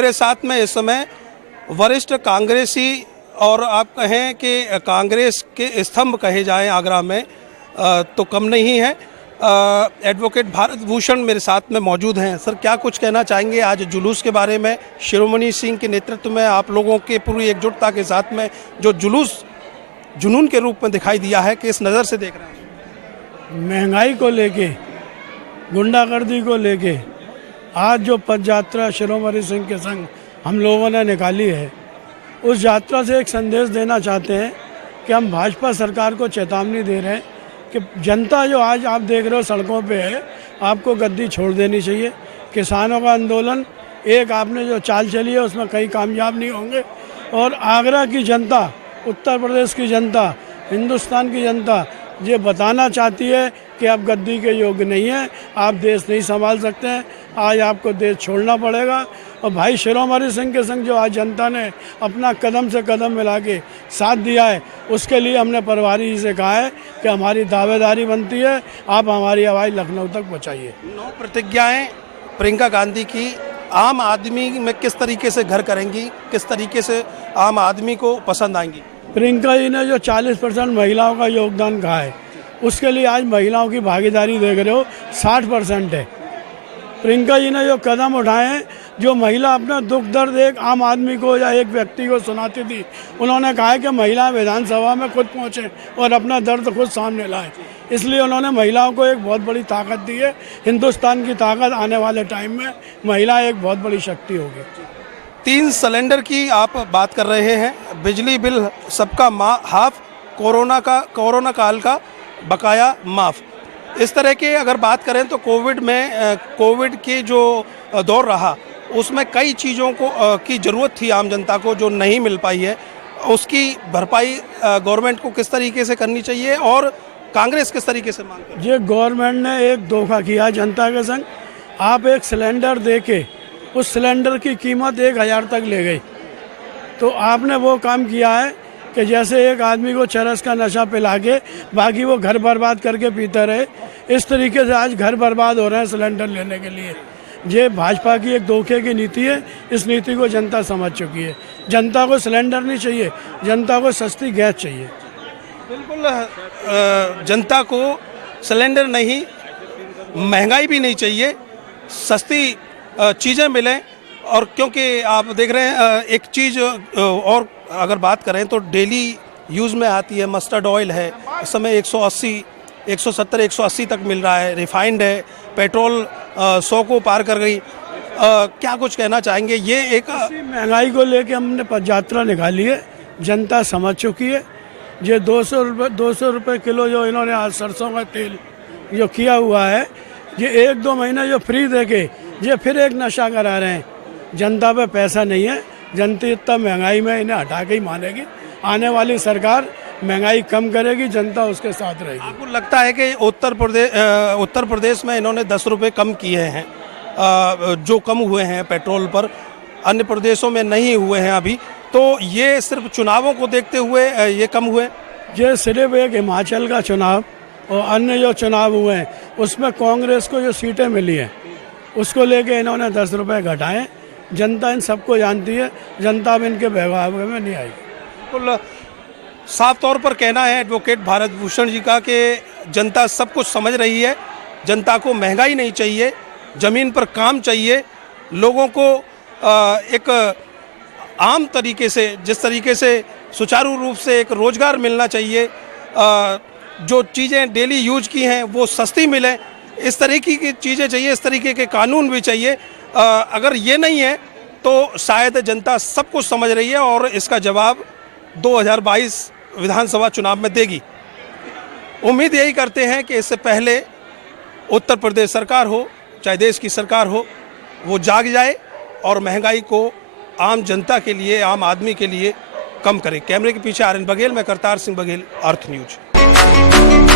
मेरे साथ में इस समय वरिष्ठ कांग्रेसी और आप कहें कि कांग्रेस के स्तंभ कहे जाएं आगरा में तो कम नहीं है। एडवोकेट भारत भूषण मेरे साथ में मौजूद हैं। सर, क्या कुछ कहना चाहेंगे आज जुलूस के बारे में? शिरोमणि सिंह के नेतृत्व में आप लोगों के पूरी एकजुटता के साथ में जो जुलूस जुनून के रूप में दिखाई दिया है, किस नज़र से देख रहे हैं? महंगाई को लेके, गुंडागर्दी को लेके आज जो पद यात्रा शिरोमणि सिंह के संग हम लोगों ने निकाली है, उस यात्रा से एक संदेश देना चाहते हैं कि हम भाजपा सरकार को चेतावनी दे रहे हैं कि जनता जो आज आप देख रहे हो सड़कों पे है, आपको गद्दी छोड़ देनी चाहिए। किसानों का आंदोलन एक आपने जो चाल चली है उसमें कहीं कामयाब नहीं होंगे। और आगरा की जनता, उत्तर प्रदेश की जनता, हिंदुस्तान की जनता ये बताना चाहती है कि आप गद्दी के योग्य नहीं हैं, आप देश नहीं संभाल सकते हैं, आज आपको देश छोड़ना पड़ेगा। और भाई शिरोमणि सिंह के संग जो आज जनता ने अपना कदम से कदम मिला के साथ दिया है, उसके लिए हमने प्रभारी जी से कहा है कि हमारी दावेदारी बनती है, आप हमारी आवाज़ लखनऊ तक पहुँचाइए। 9 प्रतिज्ञाएँ प्रियंका गांधी की आम आदमी में किस तरीके से घर करेंगी, किस तरीके से आम आदमी को पसंद आएंगी? प्रियंका जी ने जो 40% महिलाओं का योगदान कहा है, उसके लिए आज महिलाओं की भागीदारी देख रहे हो 60% है। प्रियंका जी ने जो कदम उठाए हैं, जो महिला अपना दुख दर्द एक आम आदमी को या एक व्यक्ति को सुनाती थी, उन्होंने कहा है कि महिला विधानसभा में खुद पहुँचे और अपना दर्द खुद सामने लाए। इसलिए उन्होंने महिलाओं को एक बहुत बड़ी ताकत दी है। हिंदुस्तान की ताकत आने वाले टाइम में महिला एक बहुत बड़ी शक्ति होगी। 3 सिलेंडर की आप बात कर रहे हैं, बिजली बिल सबका हाफ, कोरोना काल का बकाया माफ़। इस तरह के अगर बात करें तो कोविड के जो दौर रहा उसमें कई चीज़ों को की ज़रूरत थी आम जनता को, जो नहीं मिल पाई है, उसकी भरपाई गवर्नमेंट को किस तरीके से करनी चाहिए और कांग्रेस किस तरीके से मांग कर? ये गवर्नमेंट ने एक धोखा किया जनता के संग। आप एक सिलेंडर दे के उस सिलेंडर की कीमत 1000 तक ले गई, तो आपने वो काम किया है कि जैसे एक आदमी को चरस का नशा पिला के बाकी वो घर बर्बाद करके पीता रहे। इस तरीके से आज घर बर्बाद हो रहे हैं सिलेंडर लेने के लिए। ये भाजपा की एक धोखे की नीति है। इस नीति को जनता समझ चुकी है। जनता को सिलेंडर नहीं चाहिए, जनता को सस्ती गैस चाहिए। बिल्कुल, जनता को सिलेंडर नहीं, महंगाई भी नहीं चाहिए, सस्ती चीज़ें मिलें। और क्योंकि आप देख रहे हैं एक चीज़ और अगर बात करें तो डेली यूज़ में आती है, मस्टर्ड ऑयल है, इस समय 170 180 तक मिल रहा है। रिफाइंड है, पेट्रोल 100 को पार कर गई। क्या कुछ कहना चाहेंगे? ये एक महंगाई को लेके हमने पदयात्रा निकाली है, जनता समझ चुकी है। ये 200 रुपये किलो जो इन्होंने आज सरसों का तेल जो किया हुआ है, ये 1-2 महीने जो फ्री देके ये फिर एक नशा करा रहे हैं। जनता पे पैसा नहीं है, जनता इतना महंगाई में इन्हें हटा के ही मानेगी। आने वाली सरकार महंगाई कम करेगी, जनता उसके साथ रहेगी। आपको लगता है कि उत्तर प्रदेश में इन्होंने 10 रुपये कम किए हैं, जो कम हुए हैं पेट्रोल पर, अन्य प्रदेशों में नहीं हुए हैं अभी, तो ये सिर्फ चुनावों को देखते हुए ये कम हुए? ये सिर्फ एक हिमाचल का चुनाव और अन्य जो चुनाव हुए हैं उसमें कांग्रेस को जो सीटें मिली हैं उसको लेके इन्होंने 10 रुपये घटाए। जनता इन सबको जानती है, जनता अब इनके बहकावे में नहीं आएगी। बिल्कुल साफ तौर पर कहना है एडवोकेट भारत भूषण जी का कि जनता सब कुछ समझ रही है। जनता को महंगाई नहीं चाहिए, ज़मीन पर काम चाहिए, लोगों को एक आम तरीके से, जिस तरीके से सुचारू रूप से एक रोज़गार मिलना चाहिए, जो चीज़ें डेली यूज की हैं वो सस्ती मिलें, इस तरीके की चीज़ें चाहिए, इस तरीके के कानून भी चाहिए। अगर ये नहीं है तो शायद जनता सब कुछ समझ रही है और इसका जवाब 2022 विधानसभा चुनाव में देगी। उम्मीद यही करते हैं कि इससे पहले उत्तर प्रदेश सरकार हो चाहे देश की सरकार हो, वो जाग जाए और महंगाई को आम जनता के लिए, आम आदमी के लिए कम करे। कैमरे के पीछे आर्यन बघेल, मैं करतार सिंह बघेल, अर्थ न्यूज।